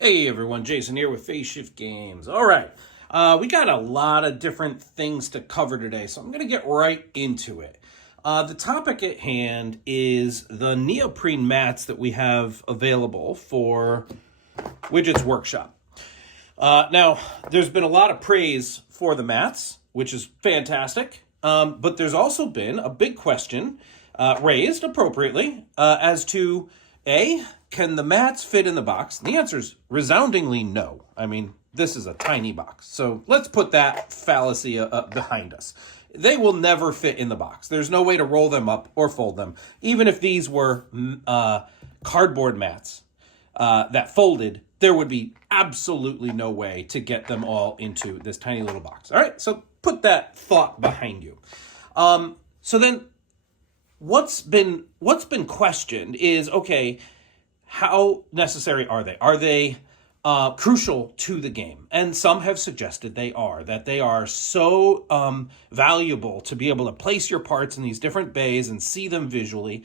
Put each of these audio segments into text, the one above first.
Hey everyone, Jason here with Phase Shift Games. All right, we got a lot of different things to cover today, so I'm going to get right into it. The topic at hand is the neoprene mats that we have available for Widget's workshop. Now, there's been a lot of praise for the mats, which is fantastic, but there's also been a big question raised appropriately as to can the mats fit in the box? And the answer is resoundingly no. I mean, this is a tiny box. So let's put that fallacy behind us. They will never fit in the box. There's no way to roll them up or fold them. Even if these were cardboard mats that folded, there would be absolutely no way to get them all into this tiny little box. All right, so put that thought behind you. So then what's been questioned is, okay, how necessary are they? Are they crucial to the game? And some have suggested that they are so valuable to be able to place your parts in these different bays and see them visually.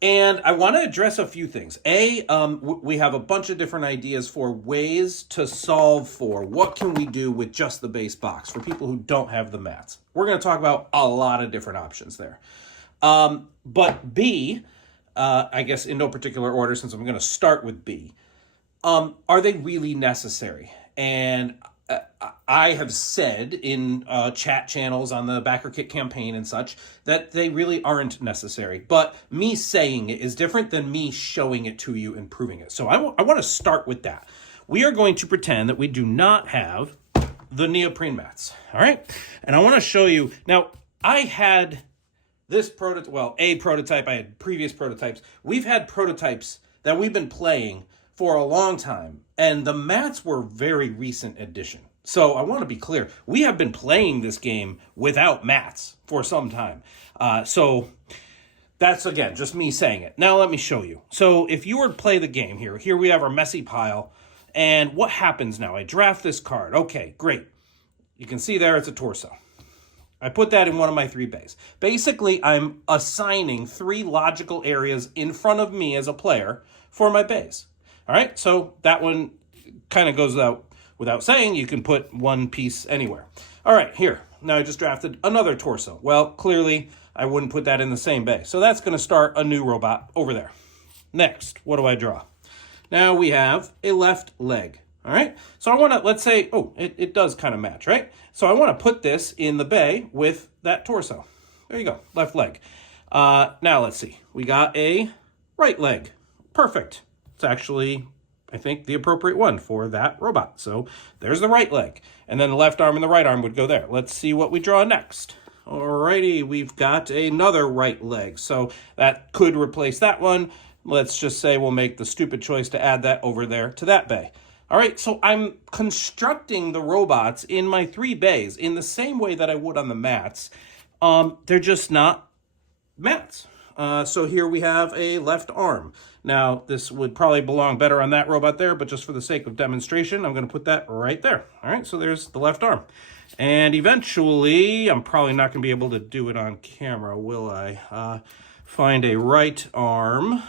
And I want to address a few things. We have a bunch of different ideas for ways to solve for what can we do with just the base box for people who don't have the mats. We're going to talk about a lot of different options there. But B, I guess in no particular order, since I'm going to start with B, are they really necessary? And I have said in chat channels on the Backerkit campaign and such that they really aren't necessary. But me saying it is different than me showing it to you and proving it. So I want to start with that. We are going to pretend that we do not have the neoprene mats. All right? And I want to show you. Now, I had this prototype, well, a prototype. I had previous prototypes. We've had prototypes that we've been playing for a long time, and the mats were very recent addition. So I want to be clear. We have been playing this game without mats for some time. So that's, again, just me saying it. Now let me show you. So if you were to play the game here we have our messy pile, and what happens now? I draft this card. Okay, great. You can see there it's a torso. I put that in one of my 3 bays. Basically, I'm assigning 3 logical areas in front of me as a player for my bays. All right, so that one kind of goes out without saying. You can put one piece anywhere. All right, here. Now I just drafted another torso. Well, clearly, I wouldn't put that in the same bay. So that's going to start a new robot over there. Next, what do I draw? Now we have a left leg. All right, so I want to, let's say, it does kind of match, right? So I want to put this in the bay with that torso. There you go, left leg. Now let's see. We got a right leg. Perfect. It's actually, I think, the appropriate one for that robot. So there's the right leg. And then the left arm and the right arm would go there. Let's see what we draw next. Alrighty, we've got another right leg. So that could replace that one. Let's just say we'll make the stupid choice to add that over there to that bay. All right, so I'm constructing the robots in my 3 bays in the same way that I would on the mats. They're just not mats. So here we have a left arm. Now, this would probably belong better on that robot there, but just for the sake of demonstration, I'm going to put that right there. All right, so there's the left arm. And eventually, I'm probably not going to be able to do it on camera, will I? Find a right arm.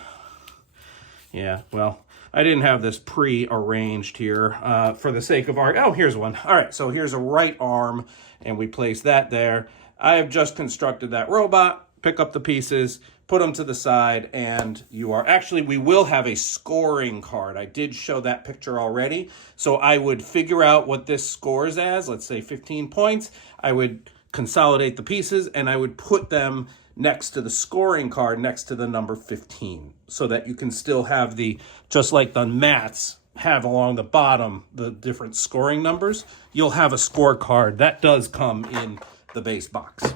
Yeah, well, I didn't have this pre-arranged here for the sake of our... Oh, here's one. All right, so here's a right arm, and we place that there. I have just constructed that robot. Pick up the pieces, put them to the side, and you are... Actually, we will have a scoring card. I did show that picture already. So I would figure out what this scores as, let's say 15 points. I would consolidate the pieces, and I would put them next to the scoring card, next to the number 15, so that you can still have the, just like the mats have along the bottom, the different scoring numbers, you'll have a scorecard. That does come in the base box.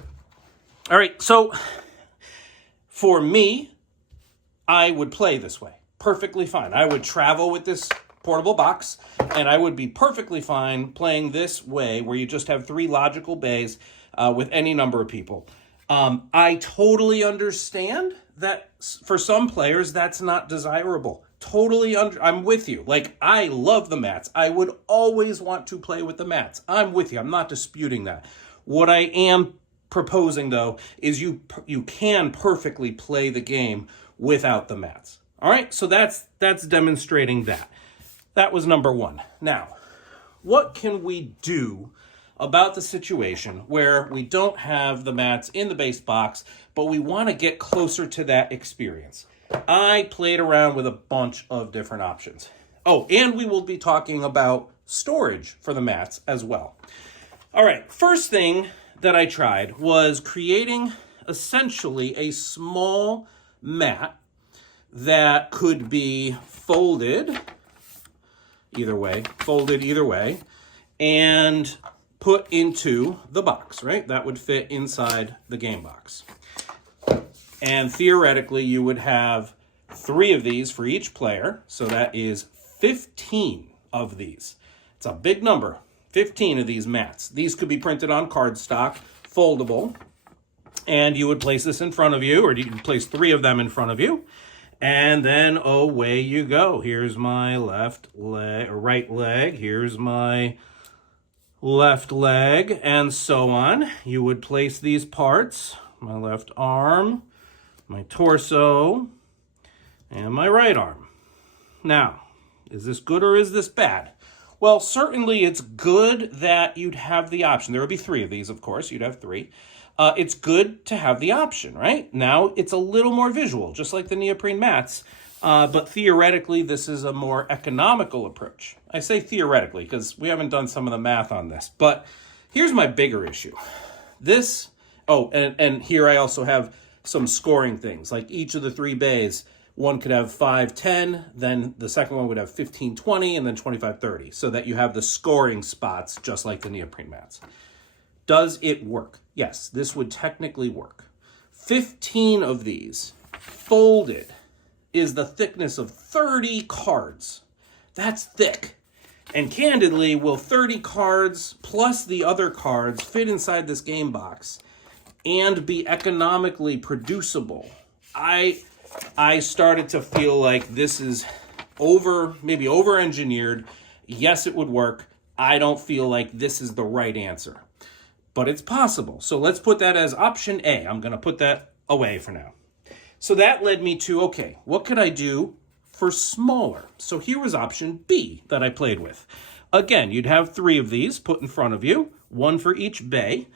All right, so for me, I would play this way. Perfectly fine. I would travel with this portable box, and I would be perfectly fine playing this way, where you just have 3 logical bays with any number of people. I totally understand that for some players, that's not desirable. I'm with you. Like, I love the mats. I would always want to play with the mats. I'm with you. I'm not disputing that. What I am proposing, though, is you can perfectly play the game without the mats. All right, so that's demonstrating that. That was number one. Now, what can we do about the situation where we don't have the mats in the base box, but we want to get closer to that experience? I played around with a bunch of different options. Oh, and we will be talking about storage for the mats as well. All right, first thing that I tried was creating essentially a small mat that could be folded either way, and put into the box, right? That would fit inside the game box. And theoretically, you would have 3 of these for each player, so that is 15 of these. It's a big number, 15 of these mats. These could be printed on cardstock, foldable, and you would place this in front of you, or you could place 3 of them in front of you, and then away you go. Here's my right leg, here's my left leg, and so on. You would place these parts, my left arm, my torso, and my right arm. Now, is this good or is this bad? Well, certainly it's good that you'd have the option. There would be 3 of these, of course. You'd have 3. It's good to have the option, right? Now it's a little more visual, just like the neoprene mats. But theoretically, this is a more economical approach. I say theoretically because we haven't done some of the math on this. But here's my bigger issue. And here I also have some scoring things. Like each of the 3 bays, one could have 5-10, then the second one would have 15-20, and then 25-30, so that you have the scoring spots just like the neoprene mats. Does it work? Yes, this would technically work. 15 of these folded is the thickness of 30 cards. That's thick. And candidly, will 30 cards plus the other cards fit inside this game box and be economically producible? I started to feel like this is maybe over-engineered. Yes, it would work. I don't feel like this is the right answer. But it's possible. So let's put that as option A. I'm going to put that away for now. So that led me to, okay, what could I do for smaller? So here was option B that I played with. Again, you'd have 3 of these put in front of you, 1 for each bay.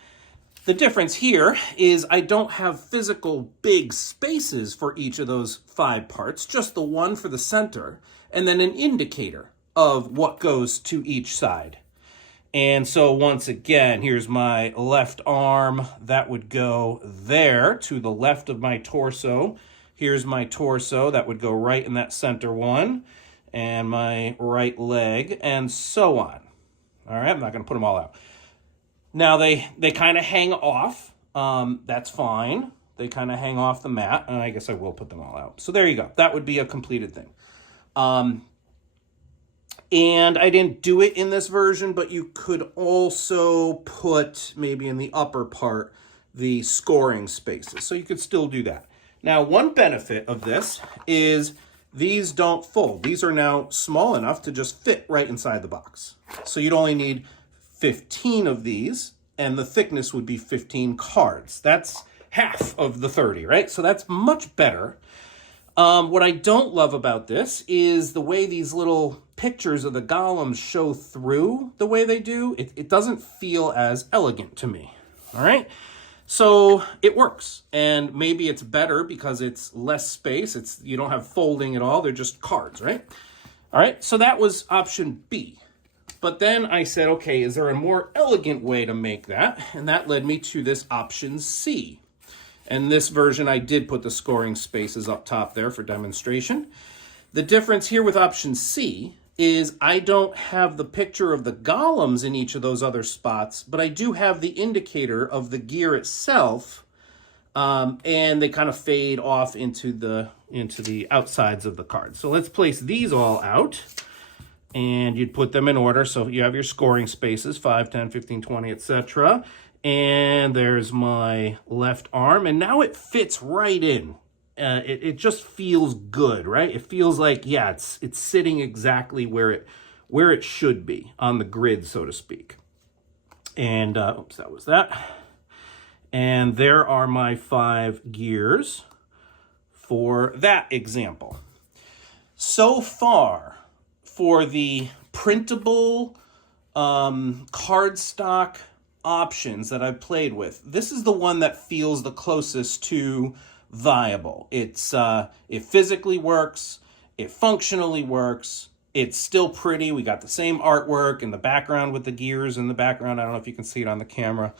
The difference here is I don't have physical big spaces for each of those 5 parts, just the one for the center, and then an indicator of what goes to each side. And so once again, here's my left arm. That would go there to the left of my torso. Here's my torso. That would go right in that center one. And my right leg, and so on. All right, I'm not going to put them all out. Now, they kind of hang off. That's fine. They kind of hang off the mat. And I guess I will put them all out. So there you go. That would be a completed thing. And I didn't do it in this version, but you could also put maybe in the upper part the scoring spaces. So you could still do that. Now, one benefit of this is these don't fold. These are now small enough to just fit right inside the box. So you'd only need 15 of these, and the thickness would be 15 cards. That's half of the 30, right? So that's much better. What I don't love about this is the way these little pictures of the golems show through the way they do. It doesn't feel as elegant to me, all right? So it works, and maybe it's better because it's less space. You don't have folding at all. They're just cards, right? All right, so that was option B. But then I said, okay, is there a more elegant way to make that? And that led me to this option C. And this version, I did put the scoring spaces up top there for demonstration. The difference here with option C is I don't have the picture of the golems in each of those other spots, but I do have the indicator of the gear itself, and they kind of fade off into the outsides of the card. So let's place these all out, and you'd put them in order. So you have your scoring spaces, 5, 10, 15, 20, etc. And there's my left arm, and now it fits right in. It just feels good, right? It feels like, yeah, it's sitting exactly where it should be on the grid, so to speak. And, oops, that was that. And there are my 5 gears for that example. So far, for the printable cardstock options that I've played with, this is the one that feels the closest to viable. It physically works, it functionally works, it's still pretty. We got the same artwork in the background with the gears in the background. I don't know if you can see it on the camera.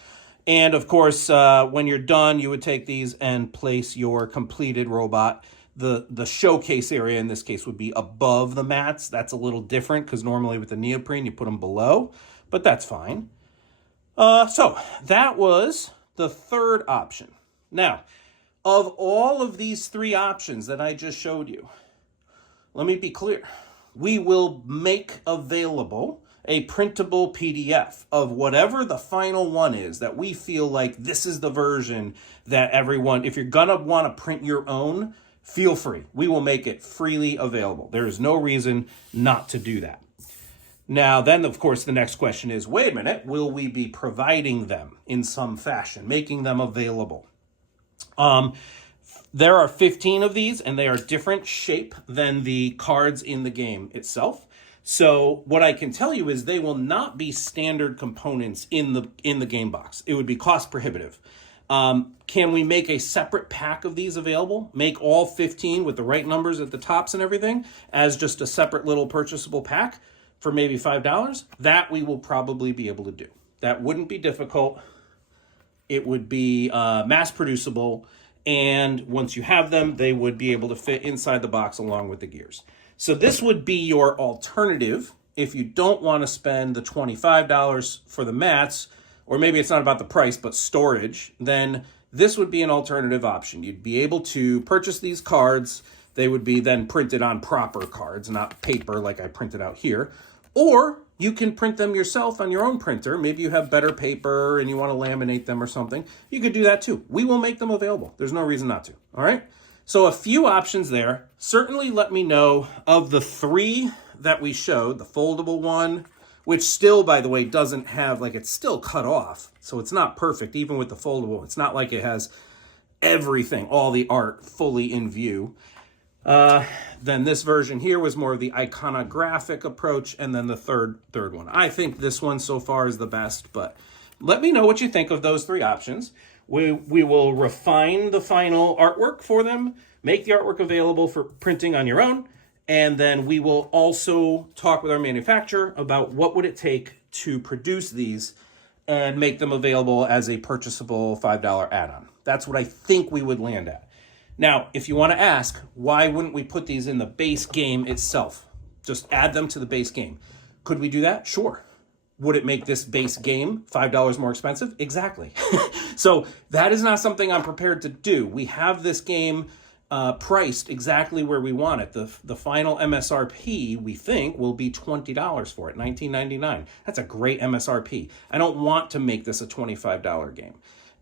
And of course, when you're done, you would take these and place your completed robot. The showcase area in this case would be above the mats. That's a little different because normally with the neoprene, you put them below, but that's fine. So that was the third option. Now, of all of these three options that I just showed you, let me be clear. We will make available a printable PDF of whatever the final one is that we feel like this is the version that everyone, if you're gonna want to print your own, feel free. We will make it freely available. There is no reason not to do that. Now, then, of course, the next question is, wait a minute, will we be providing them in some fashion, making them available? There are 15 of these, and they are different shape than the cards in the game itself. So what I can tell you is they will not be standard components in the game box. It would be cost prohibitive. Can we make a separate pack of these available? Make all 15 with the right numbers at the tops and everything as just a separate little purchasable pack for maybe $5? That we will probably be able to do. That wouldn't be difficult. It would be mass producible. And once you have them, they would be able to fit inside the box along with the gears. So this would be your alternative if you don't want to spend the $25 for the mats, or maybe it's not about the price, but storage, then this would be an alternative option. You'd be able to purchase these cards. They would be then printed on proper cards, not paper like I printed out here. Or you can print them yourself on your own printer. Maybe you have better paper and you want to laminate them or something. You could do that too. We will make them available. There's no reason not to. All right. So a few options there. Certainly let me know of the three that we showed, the foldable one, which still, by the way, doesn't have, like, it's still cut off. So it's not perfect, even with the foldable. It's not like it has everything, all the art fully in view. Then this version here was more of the iconographic approach, and then the third one. I think this one so far is the best, but let me know what you think of those three options. We will refine the final artwork for them, make the artwork available for printing on your own, and then we will also talk with our manufacturer about what would it take to produce these and make them available as a purchasable $5 add-on. That's what I think we would land at. Now, if you want to ask, why wouldn't we put these in the base game itself? Just add them to the base game. Could we do that? Sure. Would it make this base game $5 more expensive? Exactly. So that is not something I'm prepared to do. We have this game priced exactly where we want it. The final MSRP, we think, will be $20 for it, $19.99. That's a great MSRP. I don't want to make this a $25 game.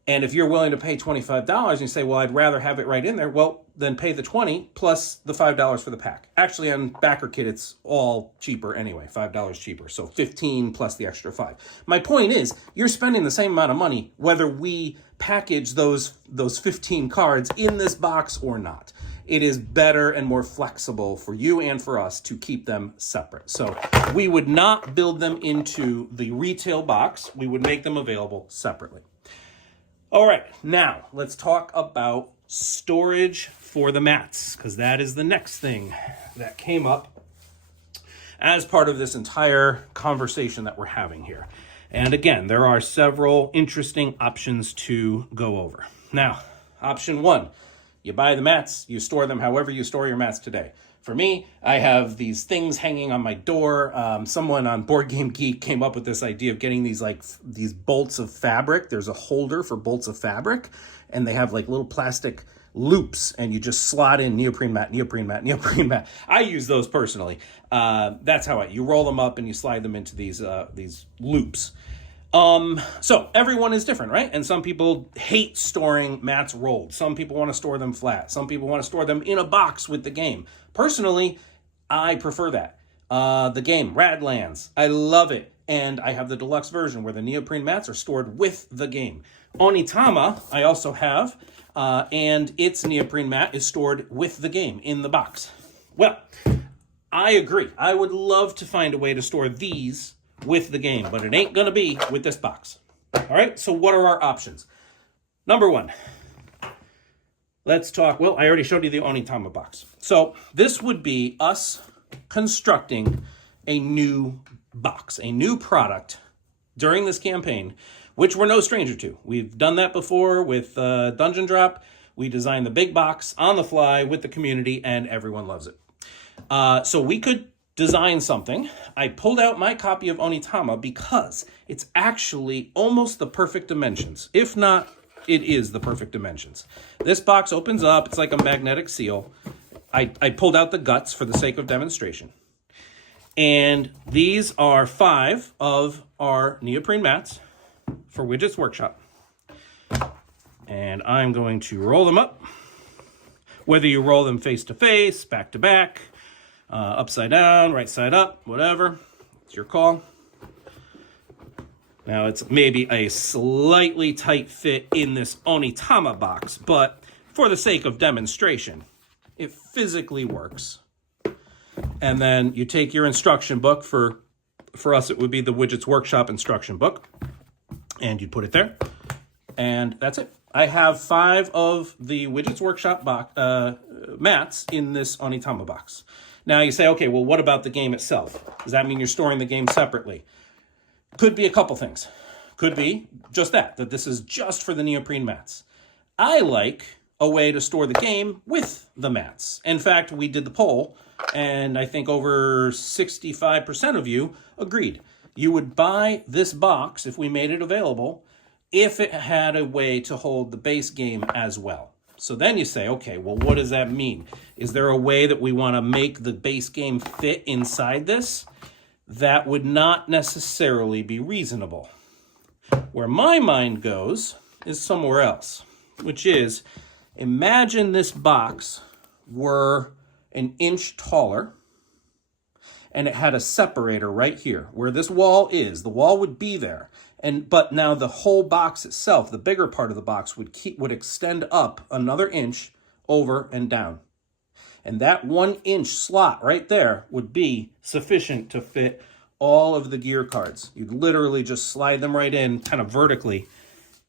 And if you're willing to pay $25 and you say, well, I'd rather have it right in there, well, then pay the $20 plus the $5 for the pack. Actually, on Backerkit, it's all cheaper anyway, $5 cheaper. So $15 plus the extra $5. My point is, you're spending the same amount of money whether we package those 15 cards in this box or not. It is better and more flexible for you and for us to keep them separate. So we would not build them into the retail box. We would make them available separately. All right, now let's talk about storage for the mats, because that is the next thing that came up as part of this entire conversation that we're having here. And again, there are several interesting options to go over. Now, option one, you buy the mats, you store them however you store your mats today. For me, I have these things hanging on my door. Someone on Board Game Geek came up with this idea of getting these bolts of fabric. There's a holder for bolts of fabric, and they have like little plastic loops, and you just slot in neoprene mat, neoprene mat, neoprene mat. I use those personally. That's how you roll them up and you slide them into these loops. So everyone is different, right? And some people hate storing mats rolled. Some people want to store them flat. Some people want to store them in a box with the game. Personally, I prefer that. The game, Radlands, I love it. And I have the deluxe version where the neoprene mats are stored with the game. Onitama, I also have, and its neoprene mat is stored with the game in the box. Well, I agree. I would love to find a way to store these with the game, but it ain't going to be with this box. All right, so what are our options? Number one, let's talk, well, I already showed you the Onitama box. So this would be us constructing a new box, a new product during this campaign, which we're no stranger to. We've done that before with Dungeon Drop. We designed the big box on the fly with the community, and everyone loves it. So we could design something. I pulled out my copy of Onitama because it's actually almost the perfect dimensions. If not, it is the perfect dimensions. This box opens up. It's like a magnetic seal. I pulled out the guts for the sake of demonstration. And these are 5 of our neoprene mats for Widget's Workshop. And I'm going to roll them up. Whether you roll them face to face, back to back, upside down, right side up, whatever, it's your call. Now it's maybe a slightly tight fit in this Onitama box, but for the sake of demonstration, it physically works. And then you take your instruction book, for us it would be the Widget's Workshop instruction book, and you put it there, and that's it. I have 5 of the Widget's Workshop mats in this Onitama box. Now you say, okay, well, what about the game itself? Does that mean you're storing the game separately? Could be a couple things. Could be just that this is just for the neoprene mats. I like a way to store the game with the mats. In fact, we did the poll, and I think over 65% of you agreed. You would buy this box if we made it available if it had a way to hold the base game as well. So then you say, okay, well, what does that mean? Is there a way that we want to make the base game fit inside this? That would not necessarily be reasonable. Where my mind goes is somewhere else, which is, imagine this box were an inch taller and it had a separator right here where this wall is. The wall would be there. But now the whole box itself, the bigger part of the box, would extend up another inch over and down. And that 1 inch slot right there would be sufficient to fit all of the gear cards. You'd literally just slide them right in kind of vertically,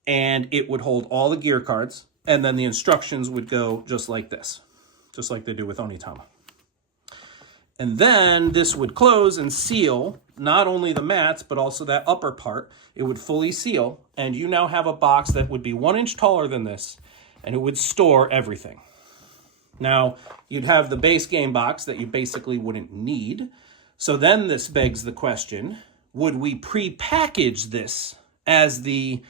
and it would hold all the gear cards, and then the instructions would go just like this, just like they do with Onitama. And then this would close and seal not only the mats, but also that upper part. It would fully seal, and you now have a box that would be 1 inch taller than this, and it would store everything. Now, you'd have the base game box that you basically wouldn't need. So then this begs the question, would we pre-package this as the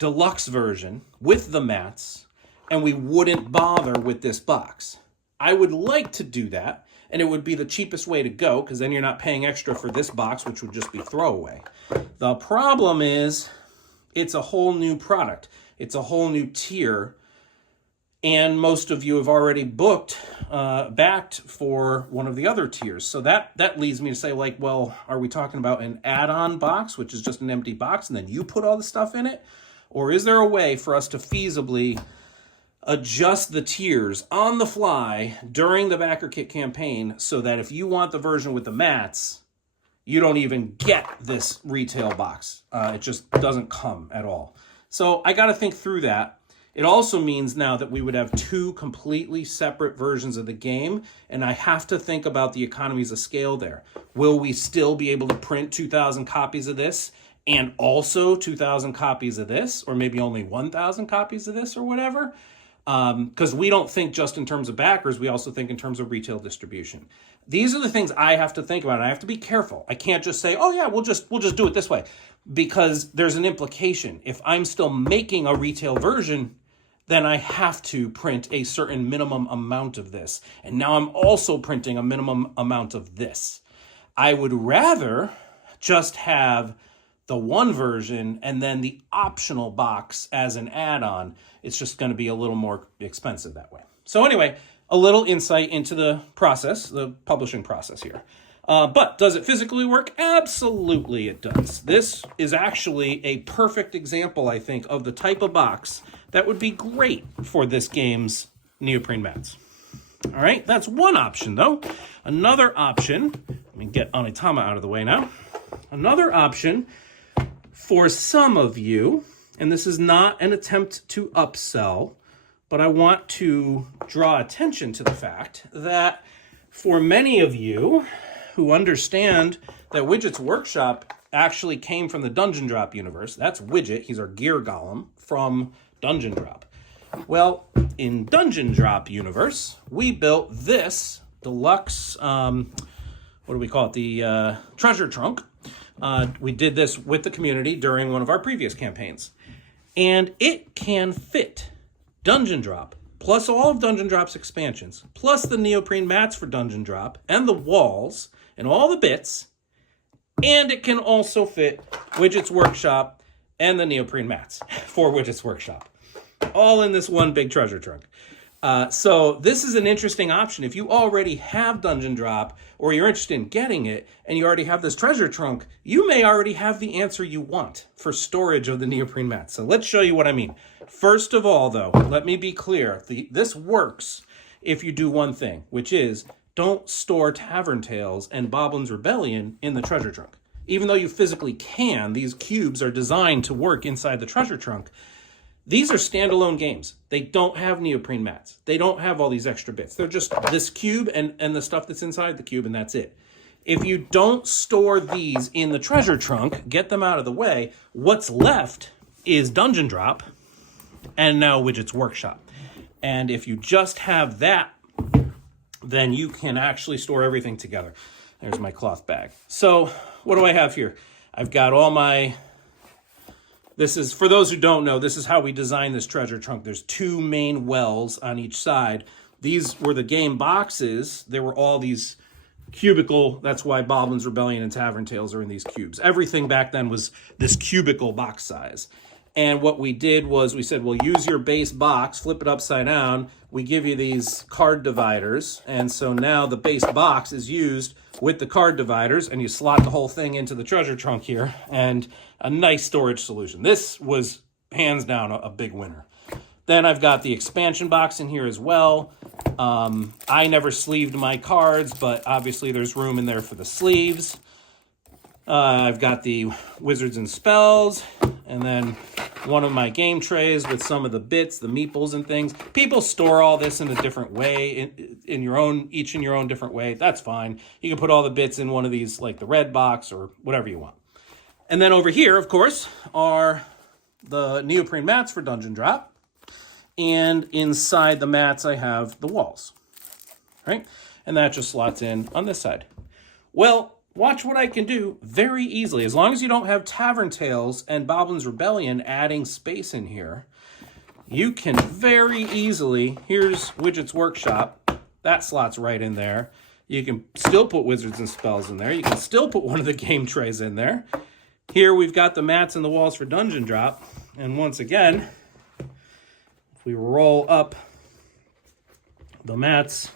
deluxe version with the mats, and we wouldn't bother with this box? I would like to do that, and it would be the cheapest way to go, because then you're not paying extra for this box, which would just be throwaway. The problem is, it's a whole new product. It's a whole new tier, and most of you have already backed for one of the other tiers. So that leads me to say, like, well, are we talking about an add-on box, which is just an empty box, and then you put all the stuff in it? Or is there a way for us to feasibly adjust the tiers on the fly during the Backerkit campaign so that if you want the version with the mats, you don't even get this retail box. It just doesn't come at all. So I got to think through that. It also means now that we would have 2 completely separate versions of the game, and I have to think about the economies of scale there. Will we still be able to print 2,000 copies of this and also 2,000 copies of this, or maybe only 1,000 copies of this or whatever? Because we don't think just in terms of backers, we also think in terms of retail distribution. These are the things I have to think about. I have to be careful. I can't just say, oh yeah, we'll just do it this way, because there's an implication. If I'm still making a retail version, then I have to print a certain minimum amount of this. And now I'm also printing a minimum amount of this. I would rather just have the one version and then the optional box as an add-on. It's just going to be a little more expensive that way. So anyway, a little insight into the process, the publishing process here. But does it physically work? Absolutely it does. This is actually a perfect example, I think, of the type of box that would be great for this game's neoprene mats. All right, that's one option though. Another option, let me get Onitama out of the way now. Another option for some of you, and this is not an attempt to upsell, but I want to draw attention to the fact that for many of you who understand that Widget's Workshop actually came from the Dungeon Drop universe, that's Widget, he's our gear golem from Dungeon Drop. Well, in Dungeon Drop universe, we built this deluxe, what do we call it, the treasure trunk. We did this with the community during one of our previous campaigns. And it can fit Dungeon Drop, plus all of Dungeon Drop's expansions, plus the neoprene mats for Dungeon Drop, and the walls, and all the bits, and it can also fit Widget's Workshop and the neoprene mats for Widget's Workshop, all in this one big treasure trunk. So this is an interesting option. If you already have Dungeon Drop, or you're interested in getting it, and you already have this treasure trunk, you may already have the answer you want for storage of the neoprene mats. So let's show you what I mean. First of all, though, let me be clear. This works if you do one thing, which is don't store Tavern Tales and Boblin's Rebellion in the treasure trunk. Even though you physically can, these cubes are designed to work inside the treasure trunk. These are standalone games. They don't have neoprene mats. They don't have all these extra bits. They're just this cube and the stuff that's inside the cube, and that's it. If you don't store these in the treasure trunk, get them out of the way, what's left is Dungeon Drop and now Widget's Workshop. And if you just have that, then you can actually store everything together. There's my cloth bag. So what do I have here? I've got all my... This is, for those who don't know, this is how we designed this treasure trunk. There's two main wells on each side. These were the game boxes. There were all these cubicle, that's why Boblin's Rebellion and Tavern Tales are in these cubes. Everything back then was this cubicle box size. And what we did was we said, well, use your base box, flip it upside down. We give you these card dividers. And so now the base box is used with the card dividers, and you slot the whole thing into the treasure trunk here, and a nice storage solution. This was hands down a big winner. Then I've got the expansion box in here as well. I never sleeved my cards, but obviously there's room in there for the sleeves. I've got the Wizards and Spells, and then one of my game trays with some of the bits, the meeples and things. People store all this in a different way, each in your own different way. That's fine. You can put all the bits in one of these, like the red box or whatever you want. And then over here, of course, are the neoprene mats for Dungeon Drop. And inside the mats, I have the walls, right? And that just slots in on this side. Well, watch what I can do very easily. As long as you don't have Tavern Tales and Boblin's Rebellion adding space in here, you can very easily, here's Widget's Workshop, that slots right in there. You can still put Wizards and Spells in there. You can still put one of the game trays in there. Here we've got the mats and the walls for Dungeon Drop. And once again, if we roll up the mats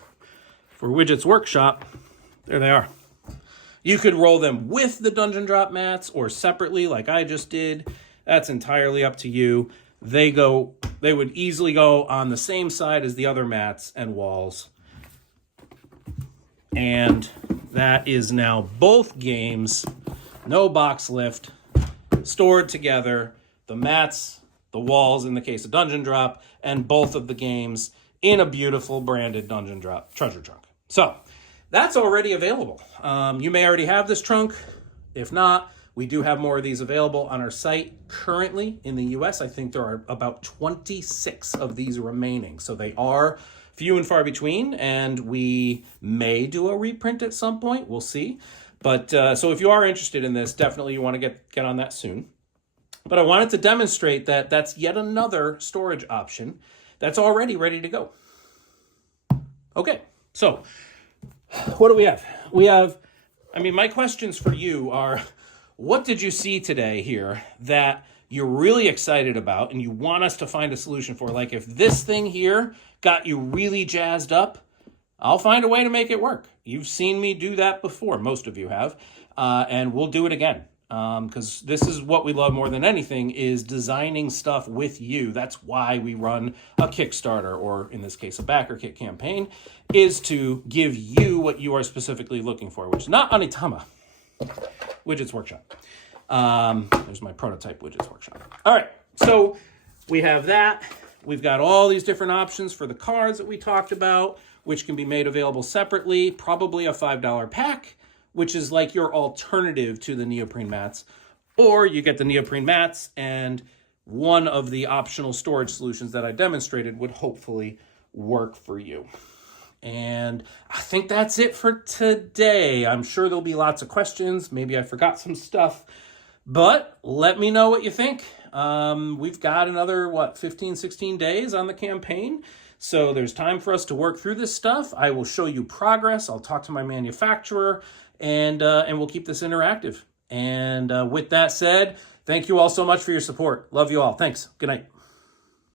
for Widget's Workshop, there they are. You could roll them with the Dungeon Drop mats or separately like I just did. That's entirely up to you. They would easily go on the same side as the other mats and walls. And that is now both games, no box lift, stored together. The mats, the walls in the case of Dungeon Drop, and both of the games in a beautiful branded Dungeon Drop treasure trunk. So that's already available. You may already have this trunk. If not, we do have more of these available on our site currently in the US. I think there are about 26 of these remaining. So they are few and far between, and we may do a reprint at some point. We'll see. But so if you are interested in this, definitely you want to get on that soon. But I wanted to demonstrate that that's yet another storage option that's already ready to go. Okay, so what do we have? My questions for you are, what did you see today here that you're really excited about and you want us to find a solution for? Like if this thing here got you really jazzed up, I'll find a way to make it work. You've seen me do that before, most of you have, and we'll do it again. because this is what we love more than anything, is designing stuff with you. That's why we run a Kickstarter, or in this case, a Backerkit campaign, is to give you what you are specifically looking for, which is not Onitama. Widgets Workshop. There's my prototype Widgets Workshop. All right, so we have that. We've got all these different options for the cards that we talked about, which can be made available separately, probably a $5 pack, which is like your alternative to the neoprene mats. Or you get the neoprene mats, and one of the optional storage solutions that I demonstrated would hopefully work for you. And I think that's it for today. I'm sure there'll be lots of questions. Maybe I forgot some stuff, but let me know what you think. We've got another, 15, 16 days on the campaign. So there's time for us to work through this stuff. I will show you progress. I'll talk to my manufacturer, and we'll keep this interactive. And with that said, thank you all so much for your support. Love you all. Thanks. Good night.